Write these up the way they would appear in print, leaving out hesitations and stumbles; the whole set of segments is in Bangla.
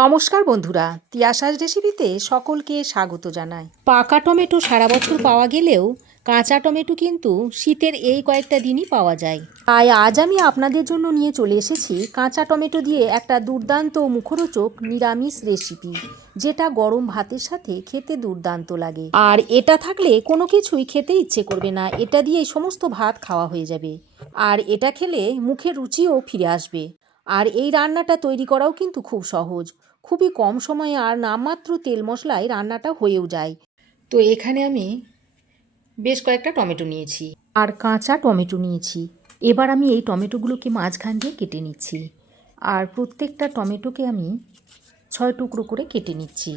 নমস্কার বন্ধুরা, তিয়াসার রেসিপিতে সকলকে স্বাগত জানাই। পাকা টমেটো সারা বছর পাওয়া গেলেও কাঁচা টমেটো কিন্তু শীতের এই কয়েকটা দিনই পাওয়া যায়। তাই আজ আমি আপনাদের জন্য নিয়ে চলে এসেছি কাঁচা টমেটো দিয়ে একটা দুর্দান্ত মুখরোচক নিরামিষ রেসিপি, যেটা গরম ভাতের সাথে খেতে দুর্দান্ত লাগে। আর এটা থাকলে কোনো কিছুই খেতে ইচ্ছে করবে না, এটা দিয়েই সমস্ত ভাত খাওয়া হয়ে যাবে। আর এটা খেলে মুখের রুচিও ফিরে আসবে। আর এই রান্নাটা তৈরি করাও কিন্তু খুব সহজ, খুবই কম সময়ে আর নামমাত্র তেল মশলায় রান্নাটা হয়েও যায়। তো এখানে আমি বেশ কয়েকটা টমেটো নিয়েছি আর কাঁচা টমেটো নিয়েছি। এবার আমি এই টমেটোগুলোকে মাঝখান দিয়ে কেটে নিচ্ছি। আর প্রত্যেকটা টমেটোকে আমি 6 টুকরো করে কেটে নিচ্ছি।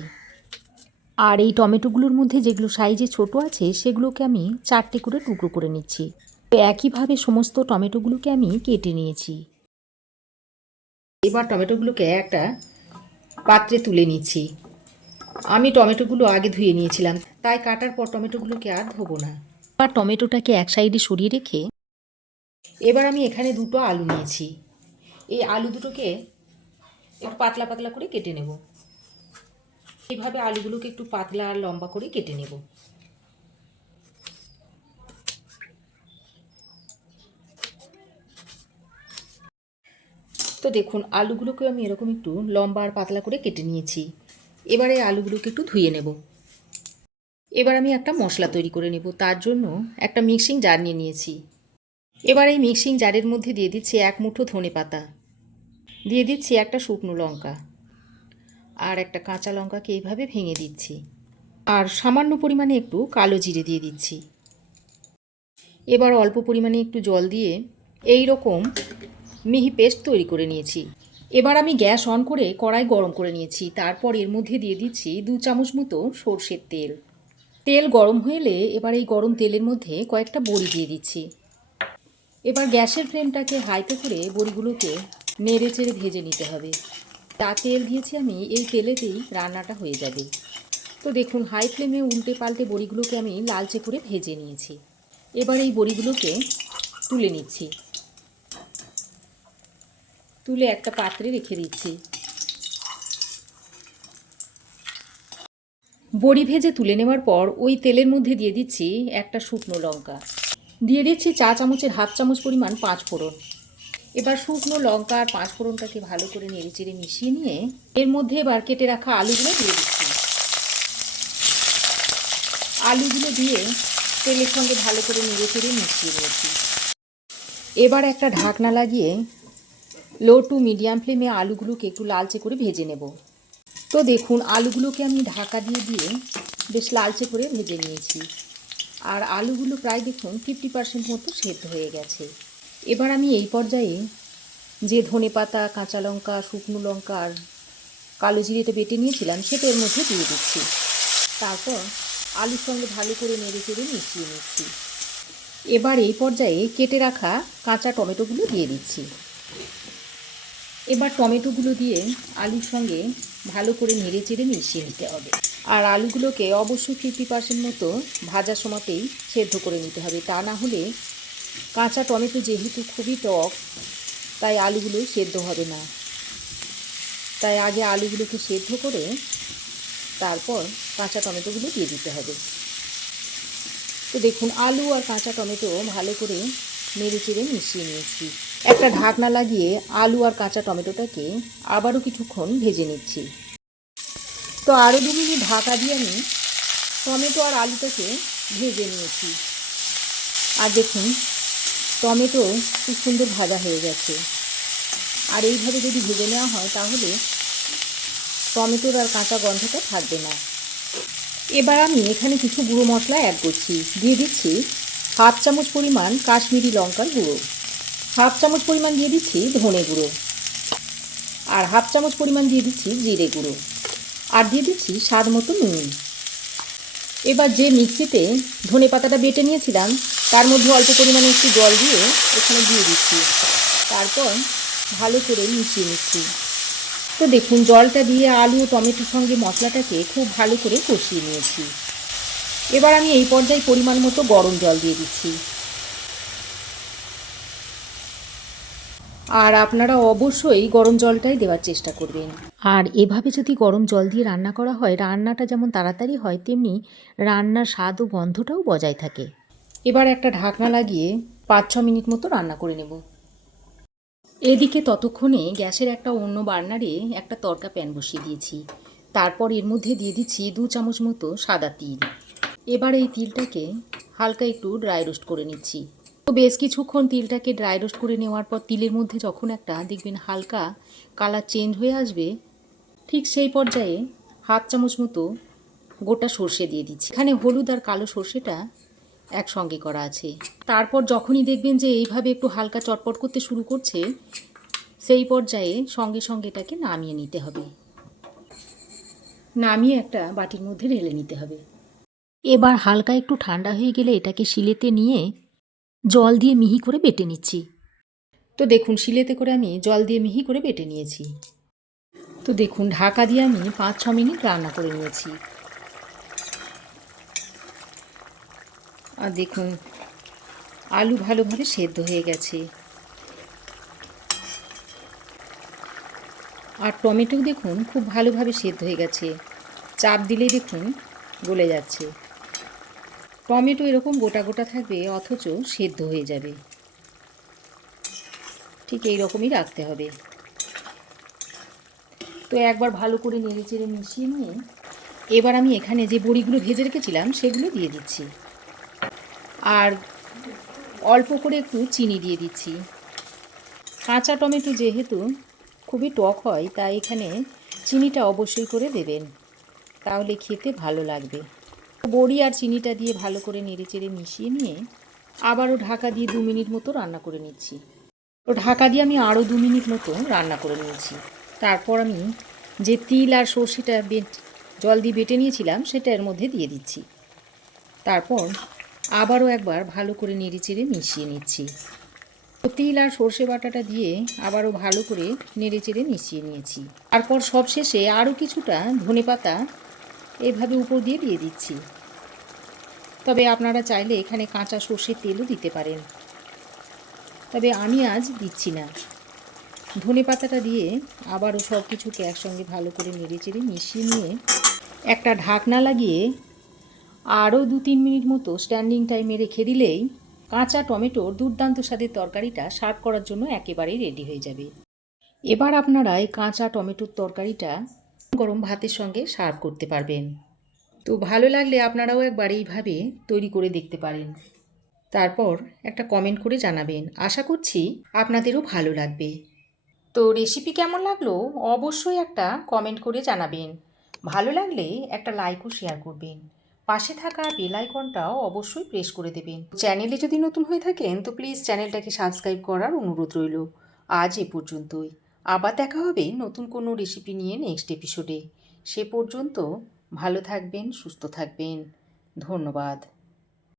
আর এই টমেটোগুলোর মধ্যে যেগুলো সাইজে ছোট আছে সেগুলোকে আমি 4টে করে টুকরো করে নিচ্ছি। তো একইভাবে সমস্ত টমেটোগুলোকে আমি কেটে নিয়েছি। এবার টমেটোগুলোকে একটা পাত্রে তুলে নিচ্ছি। আমি টমেটোগুলো আগে ধুয়ে নিয়েছিলাম, তাই কাটার পর টমেটোগুলোকে আর ধোবো না। এবার টমেটোটাকে এক সাইডে সরিয়ে রেখে এবার আমি এখানে 2টো আলু নিয়েছি। এই আলু দুটোকে একটু পাতলা পাতলা করে কেটে নেব। এইভাবে আলুগুলোকে একটু পাতলা আর লম্বা করে কেটে নেব। তো দেখুন, আলুগুলোকে আমি এরকম একটু লম্বা আর পাতলা করে কেটে নিয়েছি। এবারে আলুগুলোকে একটু ধুয়ে নেব। এবার আমি একটা মশলা তৈরি করে নেব। তার জন্য একটা মিক্সিং জার নিয়ে নিয়েছি। এবার এই মিক্সিং জারের মধ্যে দিয়ে দিচ্ছি 1 মুঠো ধনেপাতা, দিয়ে দিচ্ছি একটা শুকনো লঙ্কা আর একটা কাঁচা লঙ্কাকে এইভাবে ভেঙে দিচ্ছি। আর সামান্য পরিমাণে একটু কালো জিরে দিয়ে দিচ্ছি। এবার অল্প পরিমাণে একটু জল দিয়ে এই রকম মিহি পেস্ট তৈরি করে নিয়েছি। এবার আমি গ্যাস অন করে কড়াই গরম করে নিয়েছি। তারপর এর মধ্যে দিয়ে দিচ্ছি 2 চামচ মতো সর্ষের তেল। তেল গরম হলে এবার এই গরম তেলের মধ্যে কয়েকটা বড়ি দিয়ে দিচ্ছি। এবার গ্যাসের ফ্লেমটাকে হাইতে করে বড়িগুলোকে নেড়ে চেড়ে ভেজে নিতে হবে। যা তেল দিয়েছি আমি এই তেলেতেই রান্নাটা হয়ে যাবে। তো দেখুন, হাই ফ্লেমে উল্টে পাল্টে বড়িগুলোকে আমি লালচে করে ভেজে নিয়েছি। এবার এই বড়িগুলোকে তুলে নিচ্ছি। তুলে একটা পাত্রে রেখে দিচ্ছি। বড়ি ভেজে তুলে নেওয়ার পর ওই তেলের মধ্যে দিয়ে দিচ্ছি একটা শুকনো লঙ্কা, দিয়ে দিচ্ছি চা চামচের হাফ চামচ পরিমাণ 5 ফোড়ন। এবার শুকনো লঙ্কা আর 5 ফোড়নটাকে ভালো করে নেড়ে চেড়ে মিশিয়ে নিয়ে এর মধ্যে এবার কেটে রাখা আলুগুলো দিয়ে দিচ্ছি। আলুগুলো দিয়ে তেলের সঙ্গে ভালো করে নেড়ে চেড়ে মিশিয়ে নিয়েছি। এবার একটা ঢাকনা লাগিয়ে লো টু মিডিয়াম ফ্লেমে আলুগুলোকে একটু লালচে করে ভেজে নেব। তো দেখুন, আলুগুলোকে আমি ঢাকা দিয়ে দিয়ে বেশ লালচে করে ভেজে নিয়েছি। আর আলুগুলো প্রায় দেখুন 50% মতো সেদ্ধ হয়ে গেছে। এবার আমি এই পর্যায়ে যে ধনেপাতা, কাঁচা লঙ্কা, শুকনো লঙ্কা আর কালো জিরেটা বেটে নিয়েছিলাম সেটা এর মধ্যে দিয়ে দিচ্ছি। তারপর আলুর সঙ্গে ভালো করে নেড়ে চেড়ে মিশিয়ে নিচ্ছি। এবার এই পর্যায়ে কেটে রাখা কাঁচা টমেটোগুলো দিয়ে দিচ্ছি। এবার টমেটোগুলো দিয়ে আলুর সঙ্গে ভালো করে নেড়ে চেড়ে মিশিয়ে নিতে হবে। আর আলুগুলোকে অবশ্যই 50% মতো ভাজার সময়তেই সেদ্ধ করে নিতে হবে, তা না হলে কাঁচা টমেটো যেহেতু খুবই টক, তাই আলুগুলো সেদ্ধ হবে না। তাই আগে আলুগুলোকে সেদ্ধ করে তারপর কাঁচা টমেটোগুলো দিয়ে দিতে হবে। তো দেখুন, আলু আর কাঁচা টমেটো ভালো করে নেড়ে চেড়ে মিশিয়ে নিয়েছি। একটা ঢাকনা লাগিয়ে আলু আর কাঁচা টমেটোটাকে আবারও কিছুক্ষণ ভেজে নিচ্ছি। তো আরও 2 মিনিট ঢাকা দিয়ে আমি টমেটো আর আলুটাকে ভেজে নিয়েছি। আর দেখুন, টমেটো খুব সুন্দর ভাজা হয়ে গেছে। আর এইভাবে যদি ভেজে নেওয়া হয় তাহলে টমেটোর আর কাঁচা গন্ধটা থাকবে না। এবার আমি এখানে কিছু গুঁড়ো মশলা অ্যাড করছি। দিয়ে দিচ্ছি হাফ চামচ পরিমাণ কাশ্মীরি লঙ্কার গুঁড়ো, হাফ চামচ পরিমাণ দিয়ে দিচ্ছি ধনে গুঁড়ো, আর হাফ চামচ পরিমাণ দিয়ে দিচ্ছি জিরে গুঁড়ো, আর দিয়ে দিচ্ছি স্বাদ মতো নুন। এবার যে মিক্সিতে ধনে পাতাটা বেটে নিয়েছিলাম তার মধ্যে অল্প পরিমাণে একটু জল দিয়ে এখানে দিয়ে দিচ্ছি। তারপর ভালো করে মিশিয়ে নিচ্ছি। তো দেখুন, জলটা দিয়ে আলু ও টমেটোর সঙ্গে মশলাটাকে খুব ভালো করে কষিয়ে নিয়েছি। এবার আমি এই পর্যায়ে পরিমাণ মতো গরম জল দিয়ে দিচ্ছি। আর আপনারা অবশ্যই গরম জলটাই দেওয়ার চেষ্টা করবেন। আর এভাবে যদি গরম জল দিয়ে রান্না করা হয়, রান্নাটা যেমন তাড়াতাড়ি হয়, তেমনি রান্নার স্বাদ ও গন্ধটাও বজায় থাকে। এবার একটা ঢাকনা লাগিয়ে 5-6 মিনিট মতো রান্না করে নেব। এদিকে ততক্ষণে গ্যাসের একটা অন্য বার্নারে একটা তড়কা প্যান বসিয়ে দিয়েছি। তারপর এর মধ্যে দিয়ে দিচ্ছি 2 চামচ মতো সাদা তিল। এবার এই তিলটাকে হালকা একটু ড্রাই রোস্ট করে নিচ্ছি। তো বেশ কিছুক্ষণ তিলটাকে ড্রাই রোস্ট করে নেওয়ার পর তিলের মধ্যে যখন একটা দেখবেন হালকা কালার চেঞ্জ হয়ে আসবে, ঠিক সেই পর্যায়ে 1/2 চামচ মতো গোটা সর্ষে দিয়ে দিচ্ছি। এখানে হলুদ আর কালো সর্ষেটা একসঙ্গে করা আছে। তারপর যখনই দেখবেন যে এইভাবে একটু হালকা চটপট করতে শুরু করছে, সেই পর্যায়ে সঙ্গে সঙ্গে এটাকে নামিয়ে নিতে হবে। নামিয়ে একটা বাটির মধ্যে ঢেলে নিতে হবে। এবার হালকা একটু ঠান্ডা হয়ে গেলে এটাকে শিলেতে নিয়ে জল দিয়ে মিহি করে বেটে নিচ্ছি। তো দেখুন শিলেতে করে আমি জল দিয়ে মিহি করে বেটে নিয়েছি। তো দেখুন ঢাকা দিয়ে আমি 5-6 মিনিট রান্না করে নিয়েছি। আর দেখুন আলু ভালোভাবে সেদ্ধ হয়ে গেছে। আর টমেটো দেখুন খুব ভালোভাবে সেদ্ধ হয়ে গেছে। চাপ দিলেই দেখুন গলে যাচ্ছে। টমেটো এরকম গোটা গোটা থাকবে অথচ সেদ্ধ হয়ে যাবে। ঠিক এই রকমই রাখতে হবে। তো একবার ভালো করে নেড়েচেড়ে মিশিয়ে নিয়ে এবার আমি এখানে যে বড়িগুলো ভেজে রেখেছিলাম সেগুলো দিয়ে দিচ্ছি। আর অল্প করে একটু চিনি দিয়ে দিচ্ছি। কাঁচা টমেটো যেহেতু খুবই টক হয়, তাই এখানে চিনিটা অবশ্যই করে দেবেন, তাহলে খেতে ভালো লাগবে। বড়ি আর চিনিটা দিয়ে ভালো করে নেড়েচেড়ে মিশিয়ে নিয়ে আবারও ঢাকা দিয়ে 2 মিনিট মতো রান্না করে নিচ্ছি। তো ঢাকা দিয়ে আমি আরও 2 মিনিট মতো রান্না করে নিয়েছি। তারপর আমি যে তিল আর সর্ষেটা জল দিয়ে বেটে নিয়েছিলাম সেটা এর মধ্যে দিয়ে দিচ্ছি। তারপর আবারও একবার ভালো করে নেড়েচেড়ে মিশিয়ে নিচ্ছি। তিল আর সর্ষে বাটাটা দিয়ে আবারও ভালো করে নেড়েচেড়ে মিশিয়ে নিয়েছি। তারপর সবশেষে আরও কিছুটা ধনেপাতা এইভাবে উপর দিয়ে দিয়ে দিচ্ছি। তবে আপনারা চাইলে এখানে কাঁচা সর্ষের তেলও দিতে পারেন, তবে আমি আজ দিচ্ছি না। ধনেপাতাটা দিয়ে আবারও সব কিছুকে একসঙ্গে ভালো করে নেড়েচেড়ে মিশিয়ে নিয়ে একটা ঢাকনা লাগিয়ে আরও 2-3 মিনিট মতো স্ট্যান্ডিং টাইমে রেখে দিলেই কাঁচা টমেটোর দুর্দান্ত স্বাদের তরকারিটা সার্ভ করার জন্য একেবারেই রেডি হয়ে যাবে। এবার আপনারা এই কাঁচা টমেটোর তরকারিটা গরম ভাতের সঙ্গে সার্ভ করতে পারবেন। তো ভালো লাগলে আপনারাও একবার এইভাবে তৈরি করে দেখতে পারেন। তারপর একটা কমেন্ট করে জানাবেন। আশা করছি আপনাদেরও ভালো লাগবে। তো রেসিপি কেমন লাগলো অবশ্যই একটা কমেন্ট করে জানাবেন। ভালো লাগলে একটা লাইক ও শেয়ার করবেন। পাশে থাকা বেল আইকনটাও অবশ্যই প্রেস করে দেবেন। চ্যানেলে যদি নতুন হয়ে থাকেন তো প্লিজ চ্যানেলটাকে সাবস্ক্রাইব করার অনুরোধ রইল। আজ এ পর্যন্তই। আবার দেখা হবে নতুন কোনো রেসিপি নিয়ে নেক্সট এপিসোডে। সে পর্যন্ত ভালো থাকবেন, সুস্থ থাকবেন। ধন্যবাদ।